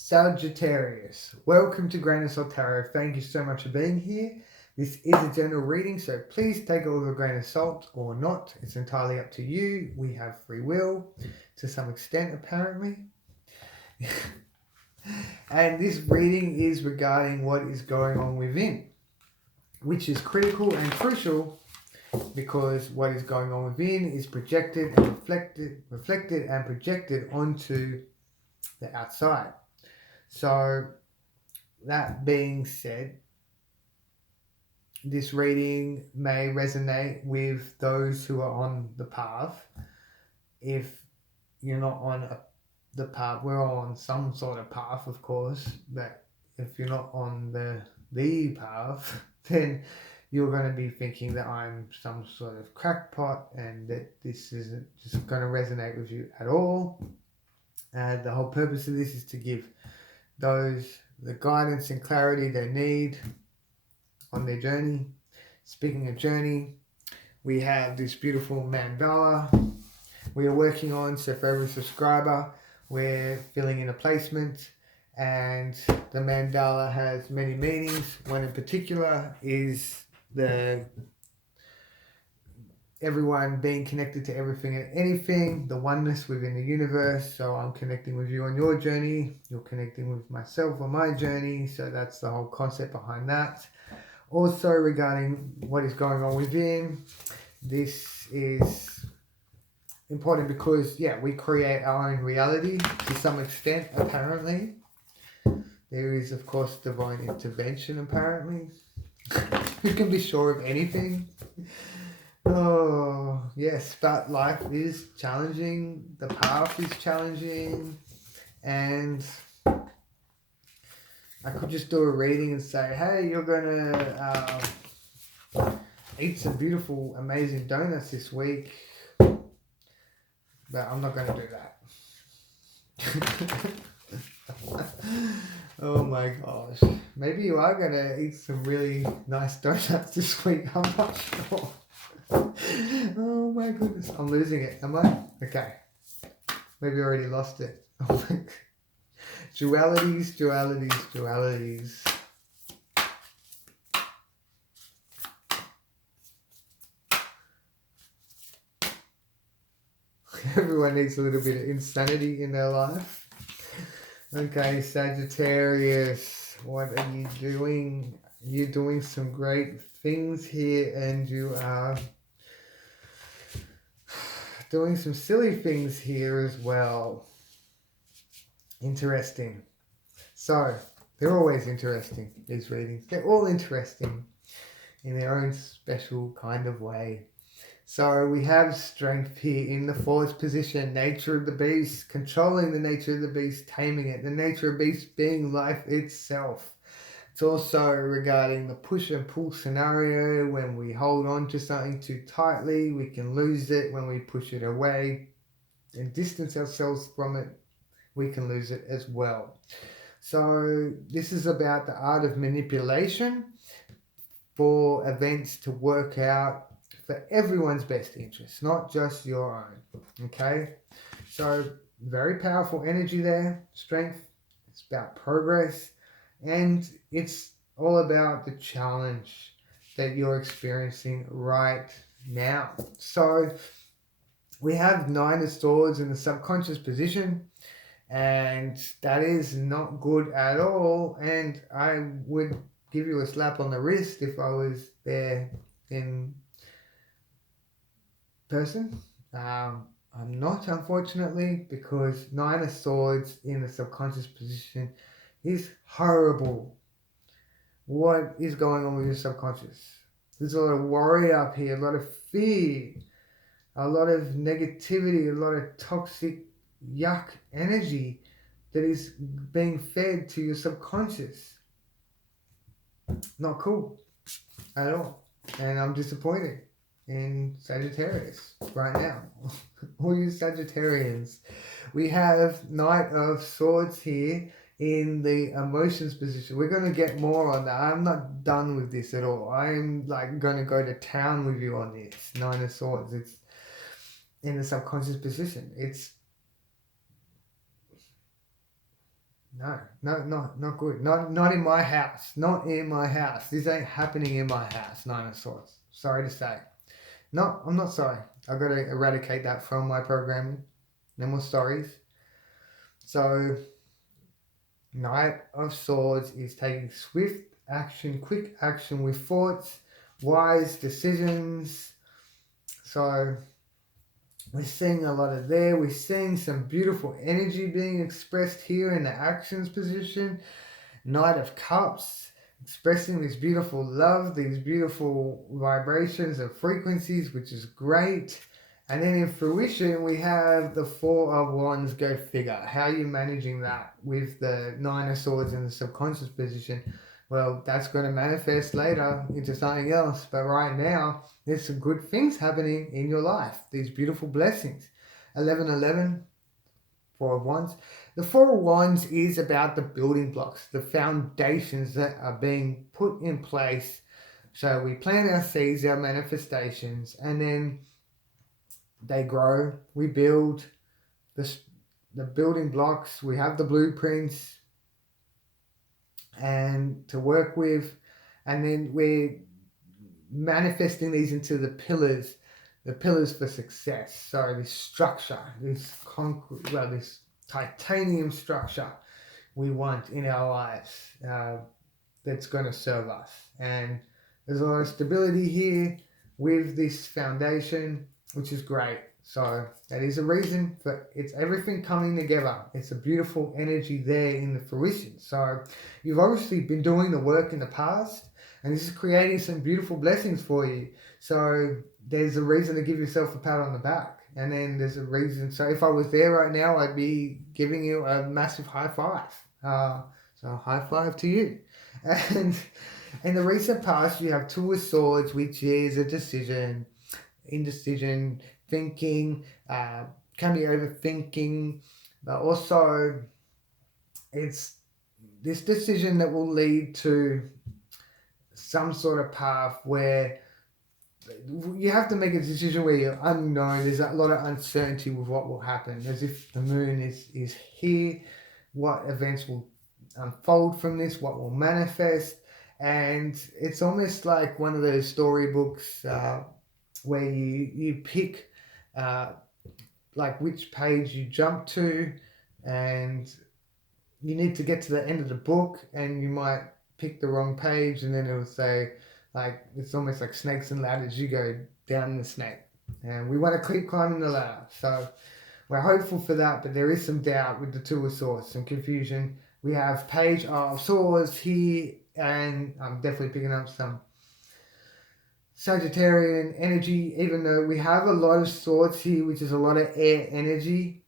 Sagittarius, welcome to Grain of Salt Tarot. Thank you so much for being here. This is a general reading, so please take it with a grain of salt or not. It's entirely up to you. We have free will to some extent, apparently. And this reading is regarding what is going on within, which is critical and crucial because what is going on within is projected and reflected and projected onto the outside. So that being said, this reading may resonate with those who are on the path. If you're not on the path, we're all on some sort of path, of course, but if you're not on the path, then you're going to be thinking that I'm some sort of crackpot and that this isn't just going to resonate with you at all. The whole purpose of this is to give those the guidance and clarity they need on their journey. Speaking of journey, we have this beautiful mandala we are working on. So for every subscriber, we're filling in a placement, and the mandala has many meanings. One in particular is everyone being connected to everything and anything, the oneness within the universe. So I'm connecting with you on your journey, you're connecting with myself on my journey. So that's the whole concept behind that. Also regarding what is going on within, this is important because, we create our own reality to some extent, apparently. There is, of course, divine intervention, apparently. Who can be sure of anything? Oh, yes, but life is challenging, the path is challenging, and I could just do a reading and say, hey, you're going to eat some beautiful, amazing donuts this week, but I'm not going to do that. Oh my gosh. Maybe you are going to eat some really nice donuts this week, I'm not sure. Oh my goodness, I'm losing it, am I? Okay, maybe I already lost it. Oh my God. Dualities. Everyone needs a little bit of insanity in their life. Okay, Sagittarius, what are you doing? You're doing some great things here, and you are doing some silly things here as well. Interesting. So, they're always interesting, these readings. They're all interesting in their own special kind of way. So we have strength here in the fourth position, nature of the beast, controlling the nature of the beast, taming it, the nature of the beast being life itself. It's also regarding the push and pull scenario. When we hold on to something too tightly, we can lose it. When we push it away and distance ourselves from it, we can lose it as well. So this is about the art of manipulation for events to work out for everyone's best interest, not just your own. Okay, so very powerful energy there, strength. It's about progress, and it's all about the challenge that you're experiencing right now. So we have Nine of Swords in the subconscious position, and that is not good at all. And I would give you a slap on the wrist if I was there in person. I'm not, unfortunately, because Nine of Swords in the subconscious position is horrible. What is going on with your subconscious? There's a lot of worry up here, a lot of fear, a lot of negativity, a lot of toxic yuck energy that is being fed to your subconscious. Not cool at all. And I'm disappointed in Sagittarius right now. All you Sagittarians. We have Knight of Swords here in the emotions position. We're going to get more on that. I'm not done with this at all. I'm like going to go to town with you on this. Nine of Swords. It's in the subconscious position. It's not good. Not in my house. Not in my house. This ain't happening in my house, Nine of Swords. Sorry to say. No, I'm not sorry. I've got to eradicate that from my programming. No more stories. So, Knight of Swords is taking swift action, quick action with thoughts, wise decisions. So, we're seeing a lot of there. We're seeing some beautiful energy being expressed here in the actions position. Knight of Cups, expressing this beautiful love, these beautiful vibrations and frequencies, which is great. And then in fruition, we have the Four of Wands. Go figure. How are you managing that with the Nine of Swords in the subconscious position? Well, that's going to manifest later into something else. But right now, there's some good things happening in your life. These beautiful blessings. 1111, Four of Wands. The Four of Wands is about the building blocks, the foundations that are being put in place. So we plant our seeds, our manifestations, and then they grow. We build the building blocks. We have the blueprints and to work with, and then we're manifesting these into the pillars for success. So this structure, this concrete, well, this titanium structure we want in our lives, that's going to serve us. And there's a lot of stability here with this foundation, which is great. So that is a reason for it's everything coming together. It's a beautiful energy there in the fruition. So you've obviously been doing the work in the past, and this is creating some beautiful blessings for you. So there's a reason to give yourself a pat on the back. And then there's a reason. So if I was there right now, I'd be giving you a massive high five. So high five to you. And in the recent past, you have Two of Swords, which is a decision, indecision, thinking, can be overthinking, but also it's this decision that will lead to some sort of path where you have to make a decision where you're unknown. There's a lot of uncertainty with what will happen, as if the moon is here, what events will unfold from this, what will manifest. And it's almost like one of those storybooks where you pick like which page you jump to, and you need to get to the end of the book, and you might pick the wrong page, and then it'll say, like, it's almost like snakes and ladders. You go down the snake, and we want to keep climbing the ladder. So we're hopeful for that, but there is some doubt with the Two of Swords, some confusion. We have Page of Swords here, and I'm definitely picking up some Sagittarian energy, even though we have a lot of swords here, which is a lot of air energy.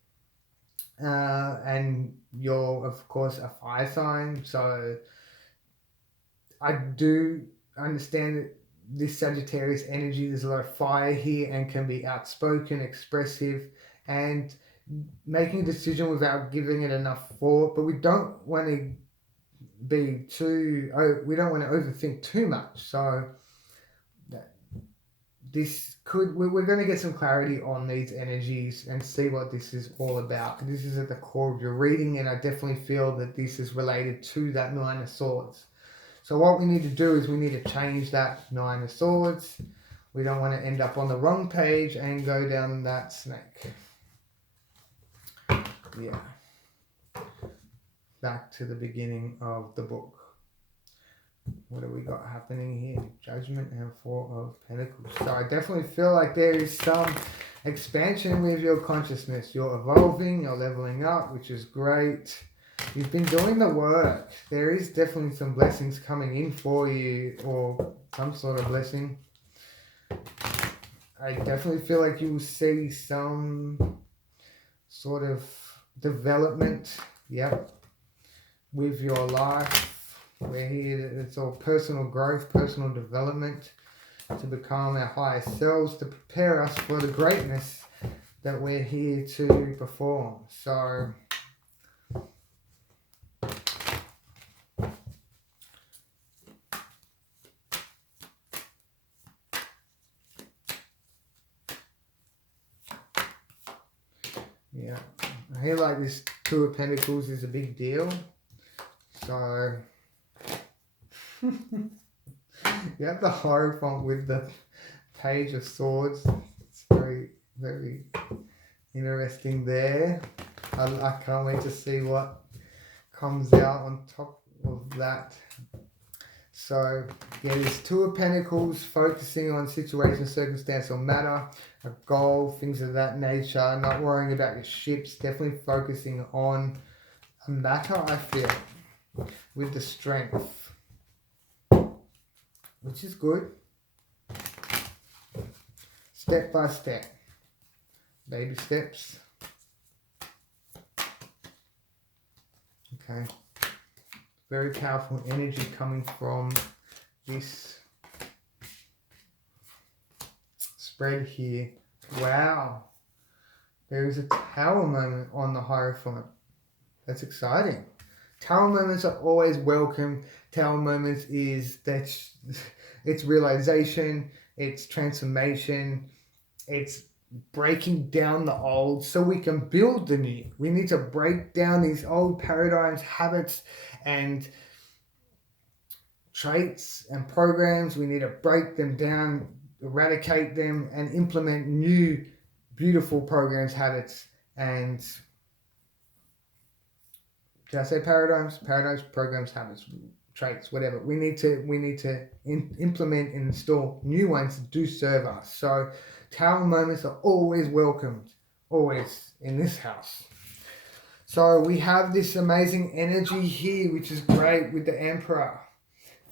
And you're, of course, a fire sign, so I do understand that this Sagittarius energy, there's a lot of fire here and can be outspoken, expressive, and making a decision without giving it enough thought. But we don't want to we don't want to overthink too much. So we're going to get some clarity on these energies and see what this is all about. This is at the core of your reading, and I definitely feel that this is related to that Nine of Swords. So what we need to do is we need to change that Nine of Swords. We don't want to end up on the wrong page and go down that snake. Yeah. Back to the beginning of the book. What do we got happening here? Judgment and Four of Pentacles. So I definitely feel like there is some expansion with your consciousness. You're evolving, you're leveling up, which is great. You've been doing the work. There is definitely some blessings coming in for you, or some sort of blessing. I definitely feel like you will see some sort of development, with your life. We're here, it's all personal growth, personal development, to become our highest selves, to prepare us for the greatness that we're here to perform. So yeah, I feel like this Two of Pentacles is a big deal. So you have the Hierophant with the Page of Swords. It's very, very interesting there. I can't wait to see what comes out on top of that. So, yeah, there's Two of Pentacles, focusing on situation, circumstance, or matter, a goal, things of that nature, not worrying about your ships, definitely focusing on a matter, I feel, with the Strength, which is good. Step by step, baby steps. Okay. Very powerful energy coming from this spread here. Wow. There is a Tower moment on the Hierophant. That's exciting. Tower moments are always welcome. Tower moments is that it's realization, it's transformation, it's breaking down the old so we can build the new. We need to break down these old paradigms, habits, and traits and programs. We need to break them down, eradicate them, and implement new beautiful programs, habits, and did I say paradigms? Paradigms, programs, habits, traits, whatever. We need to implement and install new ones that do serve us. So Tower moments are always welcomed, always in this house. So we have this amazing energy here, which is great with the Emperor.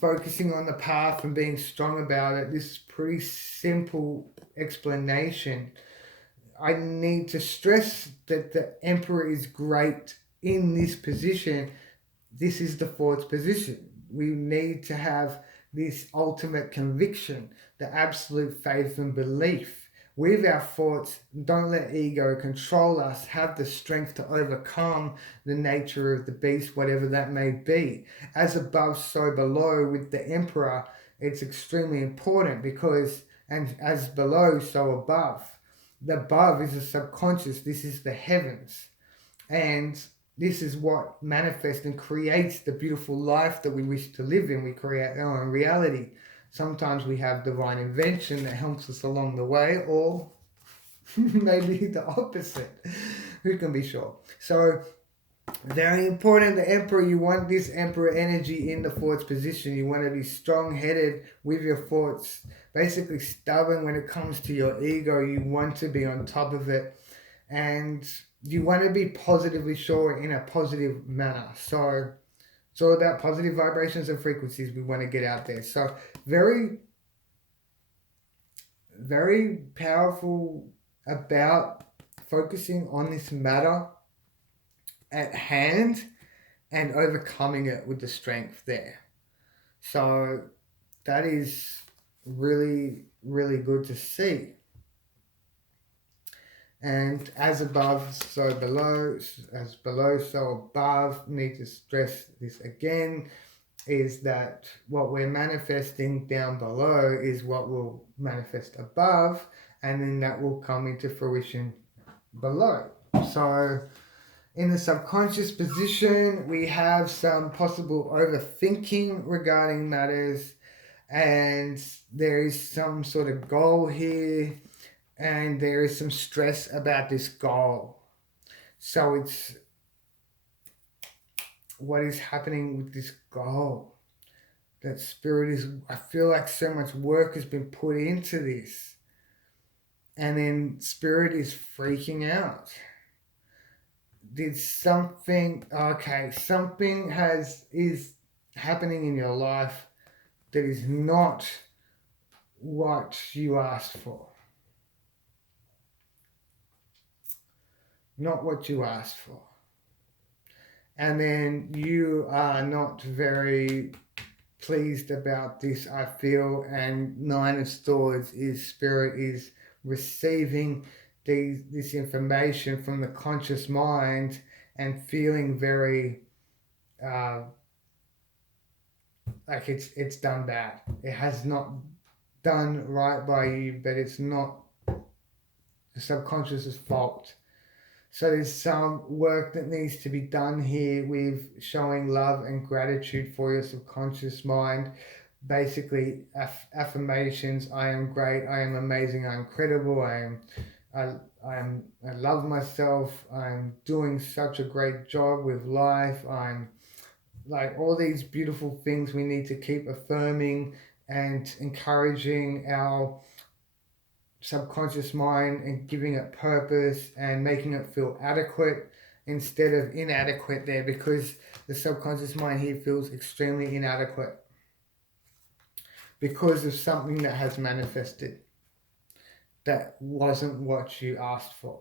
Focusing on the path and being strong about it. This is pretty simple explanation. I need to stress that the Emperor is great in this position. This is the fourth position. We need to have this ultimate conviction, the absolute faith and belief with our thoughts. Don't let ego control us. Have the strength to overcome the nature of the beast, whatever that may be. As above, so below with the Emperor, it's extremely important because, and as below, so above. The above is the subconscious. This is the heavens. And this is what manifests and creates the beautiful life that we wish to live in. We create our own reality. Sometimes we have divine invention that helps us along the way, or maybe the opposite. Who can be sure? So, very important, the Emperor, you want this Emperor energy in the fourth position. You want to be strong-headed with your thoughts, basically stubborn when it comes to your ego. You want to be on top of it, and you want to be positively sure in a positive manner. So it's all about positive vibrations and frequencies we want to get out there. So very, very powerful about focusing on this matter at hand and overcoming it with the strength there. So that is really, really good to see. And as above, so below, as below, so above. Need to stress this again, is that what we're manifesting down below is what will manifest above, and then that will come into fruition below. So in the subconscious position, we have some possible overthinking regarding matters, and there is some sort of goal here, and there is some stress about this goal. So it's what is happening with this goal. That spirit is, I feel like so much work has been put into this, and then spirit is freaking out. Did something, okay, something is happening in your life that is not what you asked for. Not what you asked for. And then you are not very pleased about this, I feel, and Nine of Swords is spirit is receiving this information from the conscious mind and feeling very like it's done bad. It has not done right by you, but it's not the subconscious's fault. So there's some work that needs to be done here with showing love and gratitude for your subconscious mind. Basically, affirmations: I am great, I am amazing, I am credible, I, I love myself, I'm doing such a great job with life, I'm like all these beautiful things we need to keep affirming and encouraging our subconscious mind and giving it purpose and making it feel adequate instead of inadequate there, because the subconscious mind here feels extremely inadequate because of something that has manifested that wasn't what you asked for.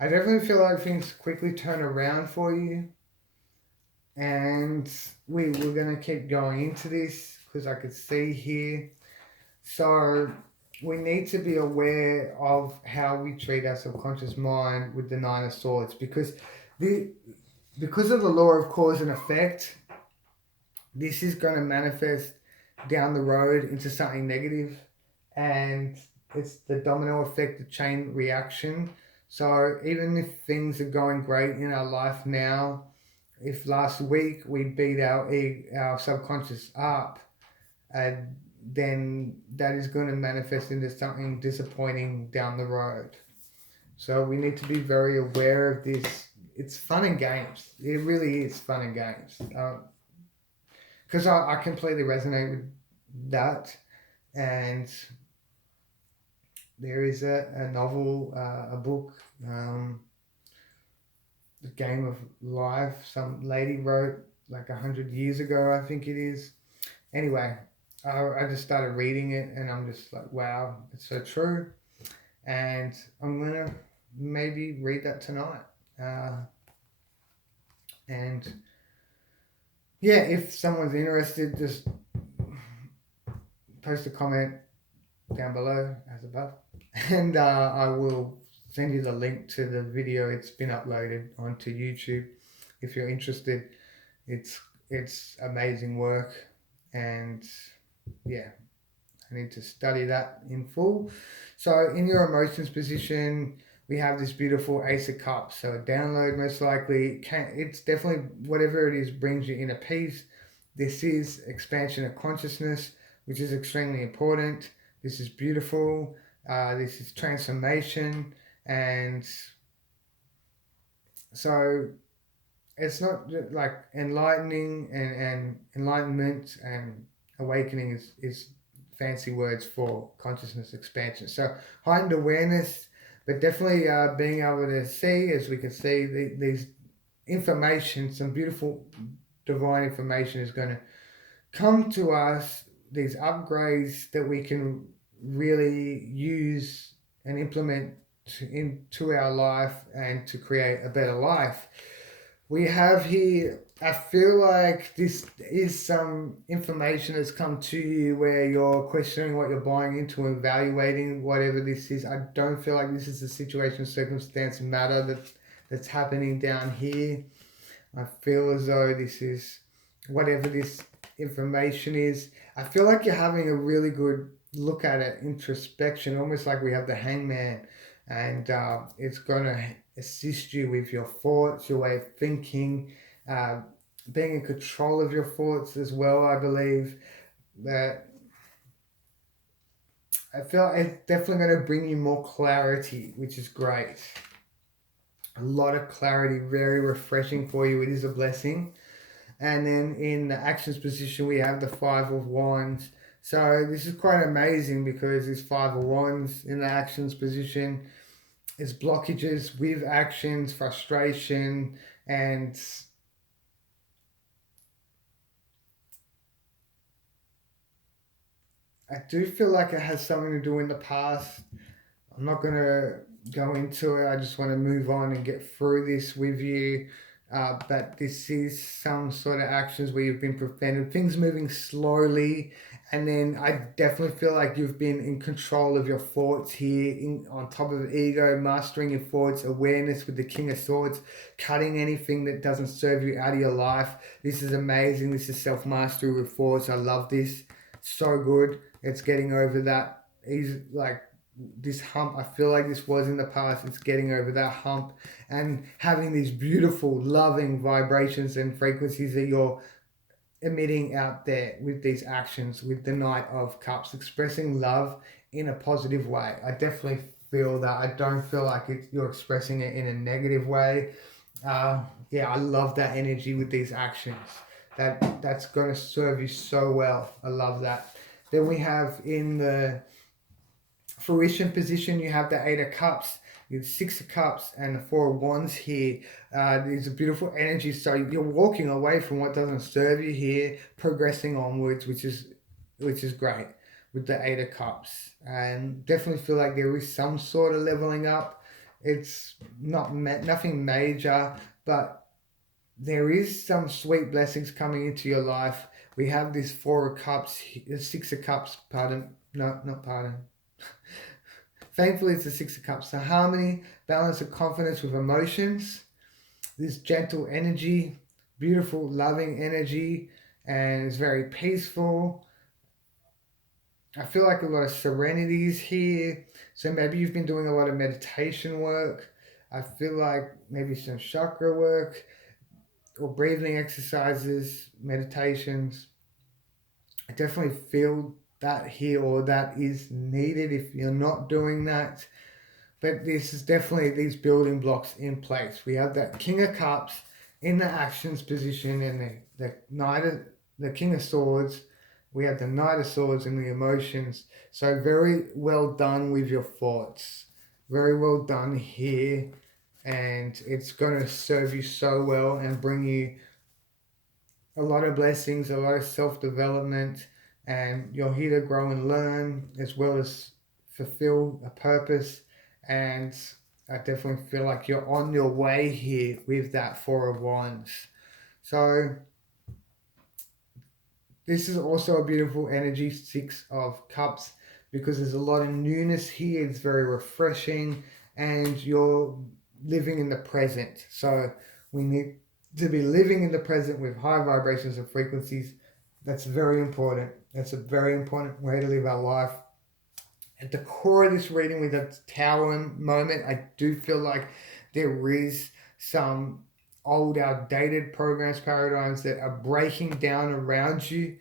I definitely feel like things quickly turn around for you, and we're going to keep going into this because I could see here. So we need to be aware of how we treat our subconscious mind with the Nine of Swords, because of the law of cause and effect, this is going to manifest down the road into something negative, and it's the domino effect, the chain reaction. So even if things are going great in our life now, if last week we beat our subconscious up, then that is going to manifest into something disappointing down the road. So we need to be very aware of this. It's fun and games. It really is fun and games. Because I completely resonate with that. And there is a novel, a book, The Game of Life, some lady wrote like 100 years ago, I think it is. Anyway, I just started reading it and I'm just like, wow, it's so true. And I'm going to maybe read that tonight. And yeah, if someone's interested, just post a comment down below as above. And I will send you the link to the video. It's been uploaded onto YouTube. If you're interested, it's amazing work. And yeah, I need to study that in full. So in your emotions position, we have this beautiful Ace of Cups. So a download most likely, it's definitely whatever it is brings you inner peace. This is expansion of consciousness, which is extremely important. This is beautiful. This is transformation. And so it's not like enlightening and enlightenment and awakening is fancy words for consciousness expansion. So heightened awareness, but definitely being able to see, as we can see, these information, some beautiful divine information is going to come to us, these upgrades that we can really use and implement into our life and to create a better life. We have here, I feel like this is some information that's come to you where you're questioning what you're buying into, evaluating whatever this is. I don't feel like this is a situation, circumstance, matter that's happening down here. I feel as though this is whatever this information is. I feel like you're having a really good look at it, introspection, almost like we have the Hangman, and it's going to assist you with your thoughts, your way of thinking, being in control of your thoughts as well. I believe that I feel it's definitely going to bring you more clarity, which is great. A lot of clarity, very refreshing for you. It is a blessing. And then in the actions position, we have the Five of Wands. So this is quite amazing because this Five of Wands in the actions position is blockages with actions, frustration, and I do feel like it has something to do in the past. I'm not going to go into it. I just want to move on and get through this with you. But this is some sort of actions where you've been prevented, things moving slowly. And then I definitely feel like you've been in control of your thoughts here, on top of ego, mastering your thoughts, awareness with the King of Swords, cutting anything that doesn't serve you out of your life. This is amazing. This is self-mastery with thoughts. I love this. so good. It's getting over that. He's like this hump. I feel like this was in the past. It's getting over that hump and having these beautiful, loving vibrations and frequencies that you're emitting out there with these actions, with the Knight of Cups, expressing love in a positive way. I definitely feel that. I don't feel like you're expressing it in a negative way. Yeah, I love that energy with these actions. That's going to serve you so well. I love that. Then we have in the fruition position, you have the Eight of Cups, the Six of Cups, and the Four of Wands here. These are beautiful energies. So you're walking away from what doesn't serve you here, progressing onwards, which is great with the Eight of Cups. And definitely feel like there is some sort of leveling up. It's nothing major, but there is some sweet blessings coming into your life. We have this Four of Cups, Six of Cups, pardon, no, not pardon. Thankfully, it's the Six of Cups. So harmony, balance of confidence with emotions, this gentle energy, beautiful, loving energy, and it's very peaceful. I feel like a lot of serenity is here. So maybe you've been doing a lot of meditation work. I feel like maybe some chakra work or breathing exercises, meditations. I definitely feel that here, or that is needed if you're not doing that. But this is definitely these building blocks in place. We have that King of Cups in the actions position, and the King of Swords. We have the Knight of Swords and the emotions. So very well done with your thoughts. Very well done here. And it's going to serve you so well and bring you a lot of blessings, a lot of self-development, and you're here to grow and learn as well as fulfill a purpose. And I definitely feel like you're on your way here with that Four of Wands. So this is also a beautiful energy, Six of Cups, because there's a lot of newness here. It's very refreshing, and you're living in the present. So we need to be living in the present with high vibrations and frequencies. That's very important. That's a very important way to live our life. At the core of this reading, with that Tower moment, I do feel like there is some old, outdated programs, paradigms that are breaking down around you,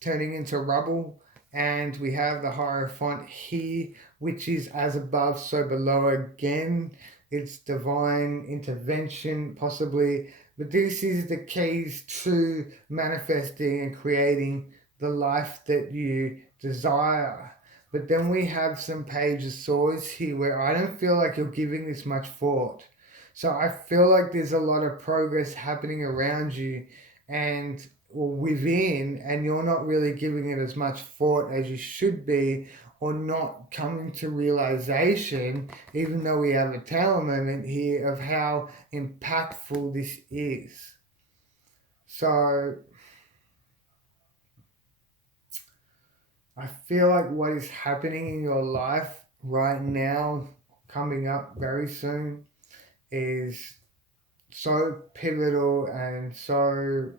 turning into rubble. And we have the Hierophant here, which is as above, so below again. It's divine intervention, possibly. But this is the keys to manifesting and creating the life that you desire. But then we have some Page of Swords here where I don't feel like you're giving this much thought. So I feel like there's a lot of progress happening around you and within, and you're not really giving it as much thought as you should be, or not coming to realization, even though we have a Tower moment here, of how impactful this is. So I feel like what is happening in your life right now, coming up very soon, is so pivotal and so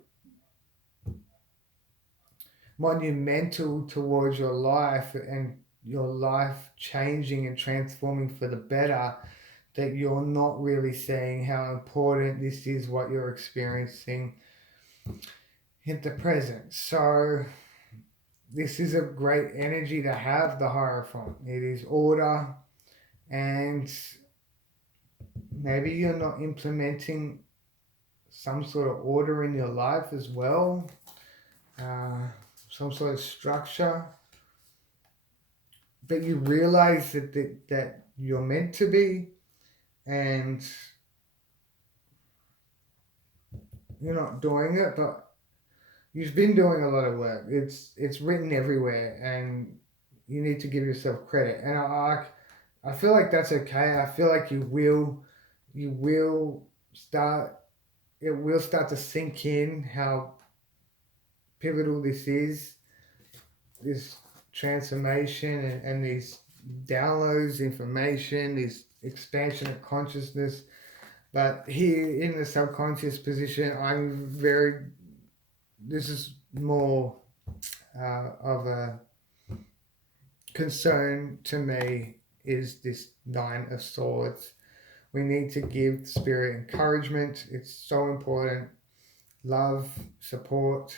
monumental towards your life and your life changing and transforming for the better, that you're not really seeing how important this is, what you're experiencing in the present. So this is a great energy to have, the Hierophant. It is order, and maybe you're not implementing some sort of order in your life as well, some sort of structure, but you realize that you're meant to be, and you're not doing it, but you've been doing a lot of work. It's written everywhere, and you need to give yourself credit. And I feel like that's okay. I feel like you will start. It will start to sink in how pivotal this is, this transformation, and these downloads, information, this expansion of consciousness. But here in the subconscious position, this is more of a concern to me is this Nine of Swords. We need to give spirit encouragement. It's so important. Love, support.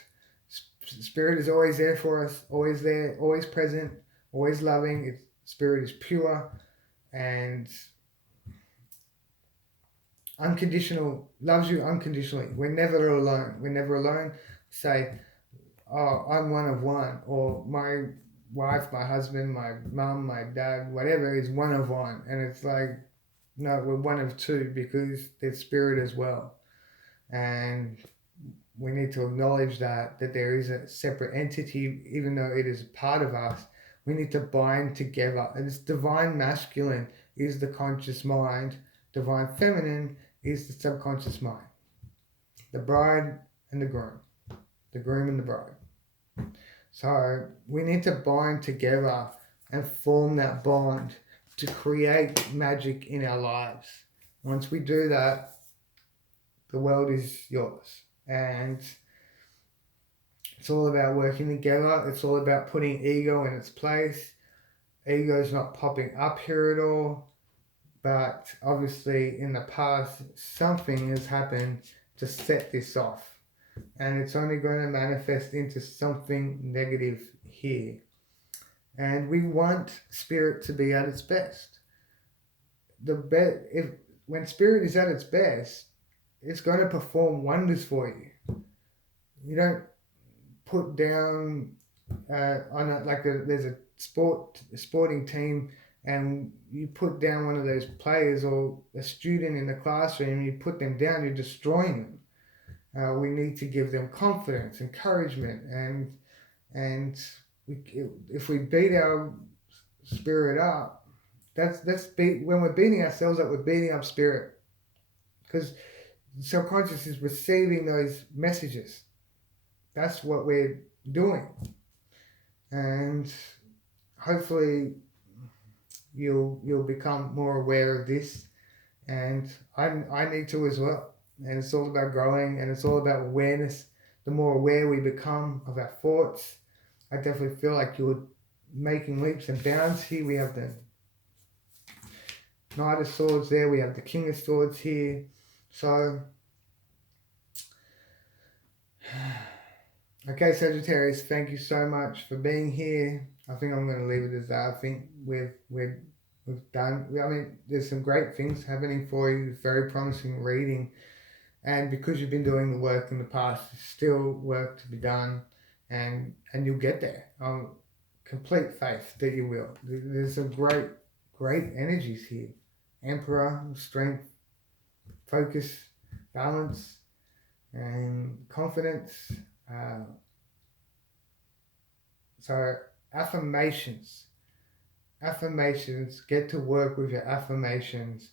Spirit is always there for us, always there, always present, always loving. Spirit is pure and unconditional, loves you unconditionally. We're never alone. We're never alone. Say, oh, I'm one of one, or my wife, my husband, my mum, my dad, whatever is one of one. And it's like, no, we're one of two because there's spirit as well. And we need to acknowledge that there is a separate entity, even though it is part of us. We need to bind together. And this divine masculine is the conscious mind. Divine feminine is the subconscious mind. The bride and the groom. The groom and the bride. So we need to bind together and form that bond to create magic in our lives. Once we do that, the world is yours. And it's all about working together. It's all about putting ego in its place. Ego is not popping up here at all. But obviously in the past, something has happened to set this off. And it's only going to manifest into something negative here. And we want spirit to be at its best. When spirit is at its best, it's going to perform wonders for you. You don't put down there's a sporting team, and you put down one of those players or a student in the classroom, you put them down, you're destroying them. We need to give them confidence, encouragement, and if we beat our spirit up, when we're beating ourselves up, we're beating up spirit, because subconscious is receiving those messages. That's what we're doing, and hopefully you'll become more aware of this, and I need to as well. And it's all about growing, and it's all about awareness. The more aware we become of our thoughts, I definitely feel like you're making leaps and bounds here. We have the Knight of Swords there, we have the King of Swords here. So okay, Sagittarius, thank you so much for being here. I think I'm going to leave it as that. I think we've done. I mean, there's some great things happening for you. Very promising reading, and because you've been doing the work in the past, there's still work to be done, and you'll get there. Complete faith that you will. There's some great energies here. Emperor, strength, focus, balance, and confidence. So affirmations, get to work with your affirmations,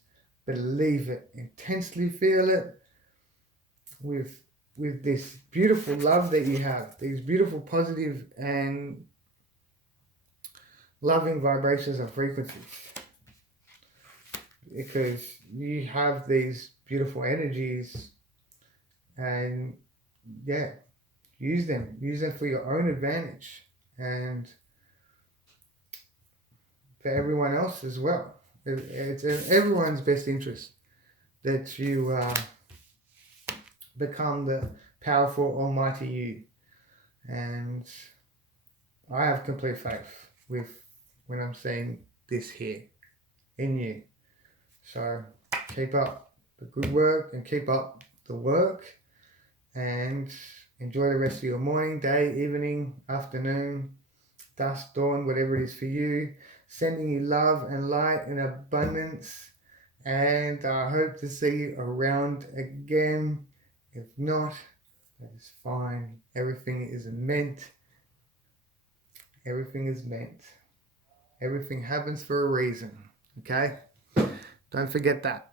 believe it, intensely feel it with this beautiful love that you have, these beautiful positive and loving vibrations and frequencies, because you have these beautiful energies, and yeah, use them for your own advantage and for everyone else as well. It's in everyone's best interest that you become the powerful almighty you, and I have complete faith with when I'm saying this here in you. So keep up the good work and keep up the work, and enjoy the rest of your morning, day, evening, afternoon, dusk, dawn, whatever it is for you. Sending you love and light and abundance, and I hope to see you around again. If not, that is fine. Everything is meant. Everything is meant. Everything happens for a reason. Okay? Don't forget that.